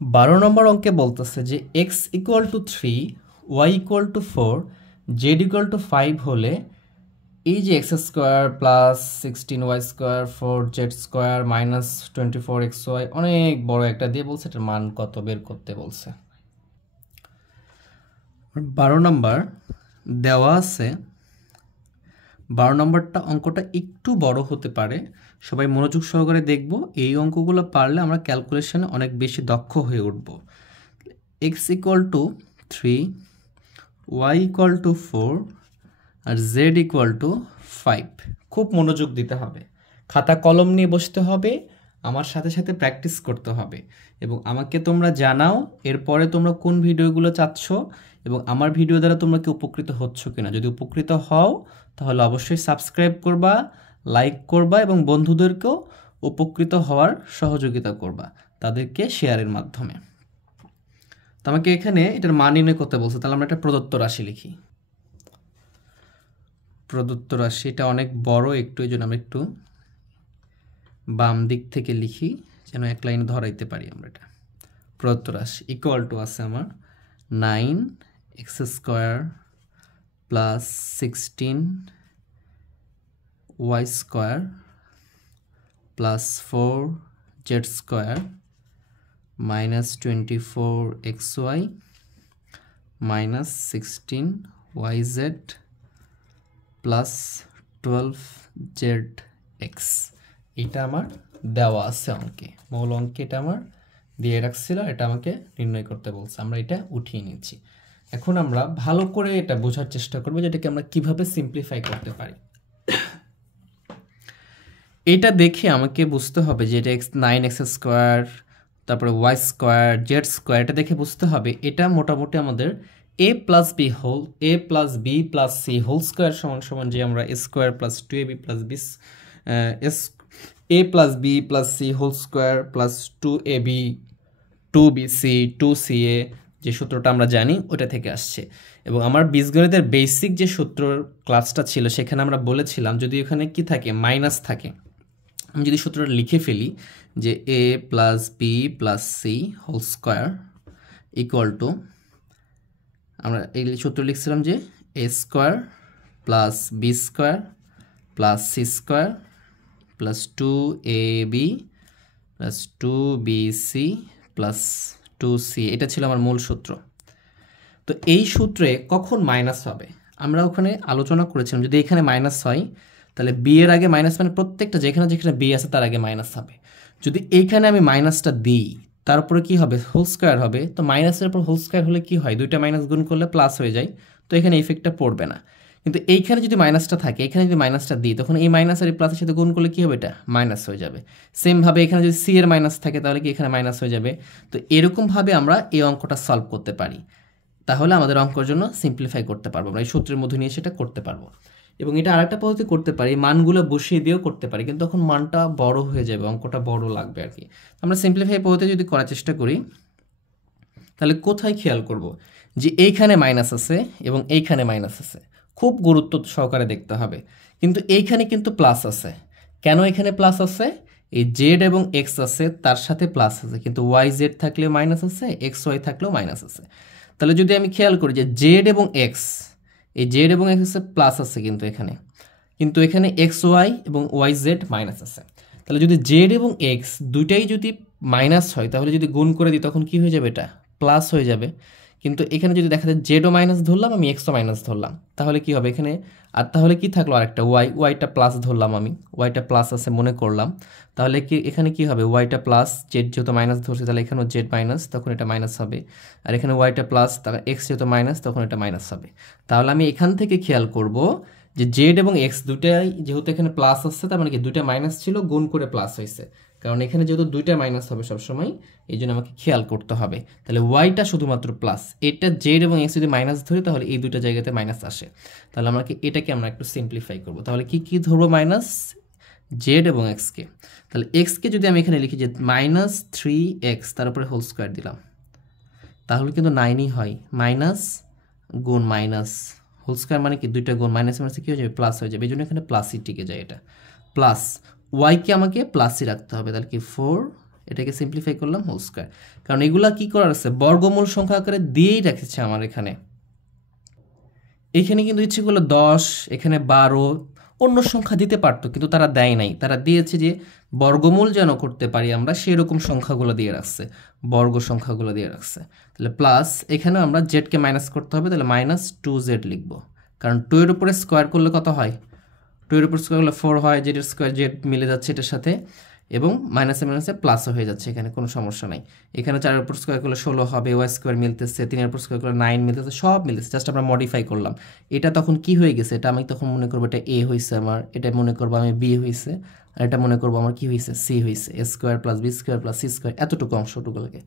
12 নম্বর অঙ্কে বলতেছে যে x equal to 3, y equal to 4, z equal to 5 হলে এই যে x square plus 16 y square 4 z square minus 24 x y অনেক বড় একটা দিয়ে বলছে এটার মান কত বের করতে বলছে। 12 নম্বর দেওয়া আছে। 12 নম্বরটা অঙ্কটা একটু বড় হতে পারে, সবাই মনোযোগ সহকারে দেখব। এই অঙ্কগুলো পারলে আমরা ক্যালকুলেশনে অনেক বেশি দক্ষ হয়ে উঠব। X equal to 3, y equal to 4 আর জেড ইকুয়াল টু 5। খুব মনোযোগ দিতে হবে, খাতা কলম নিয়ে বসতে হবে, আমার সাথে সাথে প্র্যাকটিস করতে হবে এবং আমাকে তোমরা জানাও এরপরে তোমরা কোন ভিডিওগুলো চাচ্ছ এবং আমার ভিডিও দ্বারা তোমরা কি উপকৃত হচ্ছ কিনা। যদি উপকৃত হও তাহলে অবশ্যই সাবস্ক্রাইব করবা, লাইক করবা এবং বন্ধুদেরকেও উপকৃত হওয়ার সহযোগিতা করবা তাদেরকে শেয়ারের মাধ্যমে। তো আমাকে এখানে এটার মান নির্ণয় করতে বলছে, তাহলে আমরা একটা প্রদত্ত রাশি লিখি। প্রদত্ত রাশি এটা অনেক বড় একটু, এই জন্য আমরা একটু বাম দিক থেকে লিখি যেন এক লাইনে ধরাইতে পারি আমরা। এটা প্রদত্ত রাশি ইকুয়াল টু আছে আমার 9x² plus 16y² plus 4z² minus 24xy minus 16yz plus 12zx। এটা আমার দেওয়া আছে অঙ্কে, মূল অঙ্কে এটা আমার দিয়ে রাখছিল, এটা আমাকে নির্ণয় করতে বলছে, আমরা এটা উঠিয়ে নিচ্ছি। এখন আমরা ভালো করে এটা বোঝার চেষ্টা করবো যেটাকে আমরা কিভাবে সিম্পলিফাই করতে পারি। এটা দেখে আমাকে বুঝতে হবে যে এটা 9x², তারপরে y², z², এটা দেখে বুঝতে হবে এটা মোটামুটি আমাদের a plus b plus c whole square সমান সমান যে আমরা a² plus 2ab plus b a plus b plus c whole square plus 2ab 2bc 2ca যে সূত্রটা আমরা জানি ওটা থেকে আসছে। এবং আমার বীজগণিতের বেসিক যে সূত্রর ক্লাসটা ছিল সেখানে আমরা বলেছিলাম যদি এখানে কি থাকে মাইনাস থাকে, আমি যদি সূত্রটা লিখে ফেলি যে a plus b plus c whole square equal to, আমরা এই সূত্র লিখছিলাম যে a² plus b² plus c² plus 2ab plus 2bc plus 2c, এটা ছিল আমার মূল সূত্র। তো এই সূত্রে কখন মাইনাস হবে আমরা ওখানে আলোচনা করেছিলাম, যদি এখানে মাইনাস হয় তাহলে বি এর আগে মাইনাস, মানে প্রত্যেকটা যেখানে যেখানে বি আছে তার আগে মাইনাস হবে। যদি এইখানে আমি মাইনাসটা দিই তারপরে কি হবে হোল স্কোয়ার হবে, তো মাইনাসের উপর হোল স্কোয়ার হলে কি হয় দুইটা মাইনাস গুণ করলে প্লাস হয়ে যায়, তো এখানে ইফেক্টটা পড়বে না। কিন্তু এইখানে যদি মাইনাসটা থাকে, এখানে যদি মাইনাসটা দিই তখন এই মাইনাস আর এই প্লাসের সাথে গুণ করলে কি হবে এটা মাইনাস হয়ে যাবে। সেমভাবে এখানে যদি সি এর মাইনাস থাকে তাহলে কি এখানে মাইনাস হয়ে যাবে। তো এরকমভাবে আমরা এই অঙ্কটা সলভ করতে পারি, তাহলে আমাদের অঙ্কের জন্য সিম্পলিফাই করতে পারবো, আমরা এই সূত্রের মধ্যে নিয়ে সেটা করতে পারবো। এবং এটা আরেকটা পদ্ধতি করতে পারি, মানগুলো বসিয়ে দিয়েও করতে পারি, কিন্তু তখন মানটা বড় হয়ে যাবে, অঙ্কটা বড় লাগবে আর কি। আমরা সিম্পলিফাই পদ্ধতি যদি করার চেষ্টা করি তাহলে কোথায় খেয়াল করব যে এইখানে মাইনাস আছে এবং এইখানে মাইনাস আছে, খুব গুরুত্ব সহকারে দেখতে হবে। কিন্তু এইখানে কিন্তু প্লাস আছে, কেন এখানে প্লাস আছে, এই জেড এবং এক্স আছে তার সাথে প্লাস আছে, কিন্তু ওয়াই জেড থাকলেও মাইনাস আছে, এক্স ওয়াই থাকলেও মাইনাস আছে। তাহলে যদি আমি খেয়াল করি যে জেড এবং এক্স, এই জেড এবং এক্স প্লাস আছে কিন্তু এখানে এক্স ওয়াই এবং ওয়াই জেড মাইনাস আছে। তাহলে যদি জেড এবং এক্স দুইটাই যদি মাইনাস হয় তাহলে যদি গুণ করে দিই তখন কি হয়ে যাবে, এটা প্লাস হয়ে যাবে। কিন্তু এখানে যদি দেখা যায় জেডও মাইনাস ধরলাম আমি, এক্সও মাইনাস ধরলাম, তাহলে কি হবে এখানে, আর তাহলে কি থাকলো আরেকটা ওয়াইটা প্লাস ধরলাম আমি, ওয়াইটা প্লাস আছে মনে করলাম, তাহলে কি এখানে কি হবে ওয়াইটা প্লাস, জেড যেহেতু মাইনাস ধরছে তাহলে এখানেও জেড মাইনাস, তখন এটা মাইনাস হবে। আর এখানে ওয়াইটা প্লাস, তাহলে এক্স যেহেতু মাইনাস তখন এটা মাইনাস হবে। তাহলে আমি এখান থেকে খেয়াল করব যে জেড এবং এক্স দুটাই যেহেতু এখানে প্লাস আসছে, তার মানে কি দুইটা মাইনাস ছিল গুণ করে প্লাস হয়েছে, কারণ এখানে যেহেতু দুইটা মাইনাস হবে সবসময় এই জন্য আমাকে খেয়াল করতে হবে। তাহলে ওয়াইটা শুধুমাত্র প্লাস, এটা জেড এবং এক্স যদি মাইনাস ধরি তাহলে এই দুইটা জায়গাতে মাইনাস আসে। তাহলে আমাকে এটাকে আমরা একটু সিম্পলিফাই করব, তাহলে কি কি ধরবো মাইনাস জেড এবং এক্সকে। তাহলে এক্সকে যদি আমি এখানে লিখি যে -3x তার উপরে হোল স্কোয়ার দিলাম তাহলে কিন্তু 9ই হয়, মাইনাস গুণ মাইনাস হোল স্কোয়ার মানে কি দুইটা গুণ, মাইনাস মাইনাসে কী হয়ে যাবে প্লাস হয়ে যাবে, এই জন্য এখানে প্লাসই টিকে যায়। এটা প্লাস ওয়াইকে আমাকে প্লাসই রাখতে হবে, তাহলে কি 4 এটাকে সিম্পলিফাই করলাম হোল স্কোয়ার, কারণ এগুলা কি করার আছে, বর্গমূল সংখ্যা আকারে দিয়েই রেখেছে আমার এখানে। এখানে কিন্তু ইচ্ছে করলে 10, এখানে 12 অন্য সংখ্যা দিতে পারতো, কিন্তু তারা দেয় নাই। তারা দিয়েছে যে বর্গমূল যেন করতে পারি আমরা, সেরকম সংখ্যাগুলো দিয়ে রাখছে, বর্গ সংখ্যাগুলো দিয়ে রাখছে। তাহলে প্লাস এখানে আমরা জেডকে মাইনাস করতে হবে, তাহলে -2z লিখব, কারণ 2 এর উপরে স্কোয়ার করলে কত হয়, 2 এর উপর স্কোয়ার করলে 4 হয়, জেডের স্কোয়ার জেড মিলে যাচ্ছে এটার সাথে, এবং মাইনাসে মাইনাসে প্লাসও হয়ে যাচ্ছে, এখানে কোনো সমস্যা নাই। এখানে 4 এর উপর স্কোয়ার করলে 16 হবে, ওয়াই স্কোয়ার মিলতেছে, 3 এর উপর স্কোয়ার করলে 9 মিলতেছে, সব মিলতেছে, জাস্ট আমরা মডিফাই করলাম। এটা তখন কি হয়ে গেছে, এটা আমি তখন মনে করবো এটা এ হয়েছে আমার, এটা মনে করবো আমি বি হয়েছে, আর এটা মনে করবো আমার কি হয়েছে, সি হয়েছে, A square plus B square plus C square, এতটুকু অংশটুকুকে।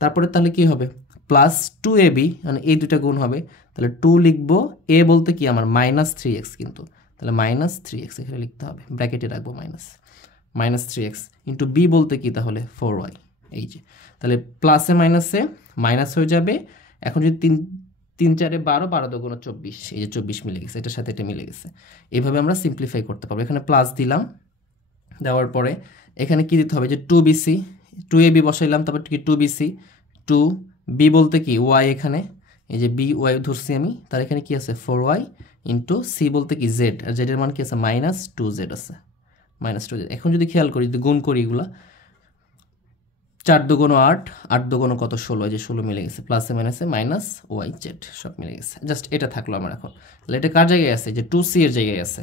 তারপরে তাহলে কি হবে, প্লাস 2ab, মানে এই দুটা গুণ হবে, তাহলে 2 লিখবো, এ বলতে কি আমার -3x, কিন্তু তাহলে -3x এখানে লিখতে হবে, ব্র্যাকেটে রাখবো -3x ইন্টু বি বলতে কি তাহলে 4y, এই যে তাহলে প্লাসে মাইনাসে মাইনাস হয়ে যাবে। এখন যদি 3 4 12, 12 2 24, এই যে 24 মিলে গেছে, এটার সাথে এটা মিলে গেছে। এইভাবে আমরা সিম্পলিফাই করতে পারবো। এখানে প্লাস দিলাম, দেওয়ার পরে এখানে কি দিতে হবে, যে 2bc, 2ab বসাইলাম, তারপর কি 2bc, 2b বলতে কি y, এখানে এই যে বি ওয়াই ধরছি আমি, তার এখানে কি আছে 4y ইন্টু সি বলতে কি z, আর z এর মান কি আছে -2z আছে, -2z। এখন যদি খেয়াল করি, যদি গুণ করি এগুলা, 4 2 8, 8 2 কত 16, যে 16 মিলে গেছে, প্লাসে মাইনাসে -yz সব মিলে গেছে। জাস্ট এটা থাকলো আমার এখন। তাহলে এটা কার জায়গায় আছে, যে 2c এর জায়গায় আছে।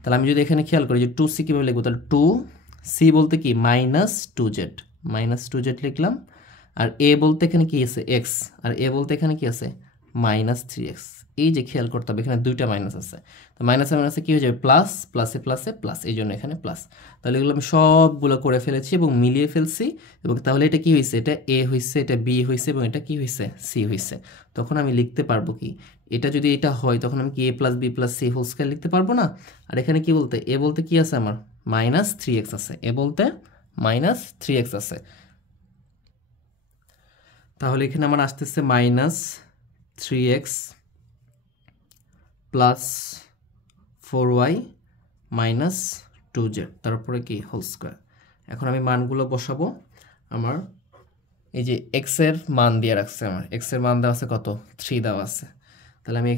তাহলে আমি যদি এখানে খেয়াল করি যে 2c কীভাবে লিখবো, তাহলে 2c বলতে কি -2z লিখলাম, আর a বলতে এখানে কি আছে x, আর a বলতে এখানে কি আছে -3x। এই যে খেয়াল করতে হবে, এখানে দুইটা মাইনাস আছে, তো মাইনাসে মাইনাসে কি হয়ে যাবে প্লাস, প্লাসে প্লাসে প্লাস, এই জন্য এখানে প্লাস। তাহলে এগুলো আমি সবগুলো করে ফেলেছি এবং মিলিয়ে ফেলছি, এবং তাহলে এটা কি হয়েছে, এটা a হয়েছে, এটা b হয়েছে, এবং এটা কি হয়েছে c হয়েছে। তখন আমি লিখতে পারবো কি, এটা যদি এটা হয় তখন আমি কি a + b + c whole square লিখতে পারবো না। আর এখানে কি বলতে, a বলতে কি আছে আমার -3x আছে, a বলতে -3x আছে। তাহলে এখানে আমার আসতেছে -3x প্লাস 4y -2z, তারপরে কি হোল স্কয়ার। এখন আমি মানগুলো বসাবো। আমার এই যে x এর মান দিয়ে রাখছে, আমার x এর মান দেওয়া আছে কত 3 দেওয়া আছে। তাহলে আমি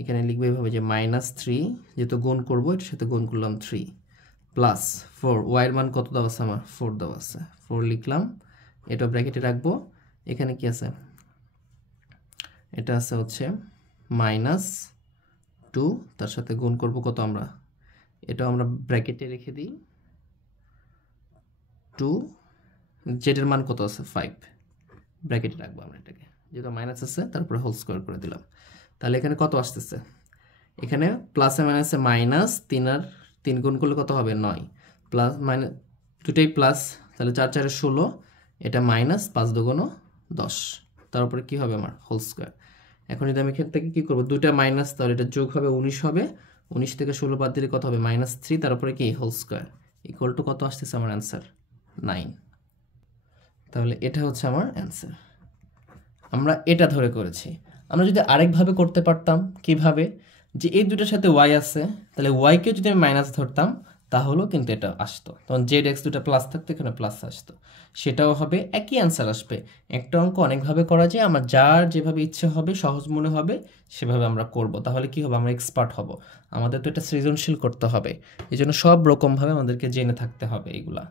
এখানে লিখবো এইভাবে যে -3, যেহেতু গুণ করবো এটার সাথে গুণ করলাম 3 প্লাস 4, y এর মান কত দেওয়া আছে আমার 4 দেওয়া আছে, 4 লিখলাম, এটা ব্র্যাকেটে রাখবো। এখানে কি আছে, এটা আছে হচ্ছে -2, তার সাথে গুণ করব কত আমরা, এটা আমরা ব্র্যাকেটে রেখে দিই, 2, জেড এর মান কত আছে 5, ব্র্যাকেটে রাখবো আমরা এটাকে, যেটা মাইনাস আছে তারপরে হোল স্কয়ার করে দিলাম। তাহলে এখানে কত আসতেছে, এখানে প্লাসে মাইনাসে -3, আর 3 গুণ করলে কত হবে 9, প্লাস মাইনাস দুটাই প্লাস, তাহলে 4 4 16, এটা -5 2 10, তারপরে কি হবে আমার হোল স্কয়ার। এখন যদি আমি এখান থেকে কি করব, দুইটা মাইনাস, তাহলে এটা যোগ হবে 19 হবে, 19 থেকে 16 বাদ দিলে কত হবে -3, তারপরে কি হোল স্কয়ার ইকুয়াল টু কত আসতেছে আমার অ্যান্সার 9। তাহলে এটা হচ্ছে আমার অ্যান্সার। আমরা এটা ধরে করেছি। আমরা যদি আরেকভাবে করতে পারতাম, কিভাবে, যে এই দুটার সাথে y আছে, তাহলে y কে যদি আমি মাইনাস ধরতাম তাহলেও কিন্তু এটা আসতো, তখন জেড এক্স দুটা প্লাস থাকতো, এখানে প্লাস আসতো, সেটাও হবে, একই অ্যান্সার আসবে। একটা অঙ্ক অনেকভাবে করা যায়, আমার যার যেভাবে ইচ্ছে হবে, সহজ মনে হবে সেভাবে আমরা করব। তাহলে কি হবে, আমরা এক্সপার্ট হব। আমাদের তো এটা সৃজনশীল করতে হবে, এই জন্য সব রকমভাবে আমাদেরকে জেনে থাকতে হবে এগুলা।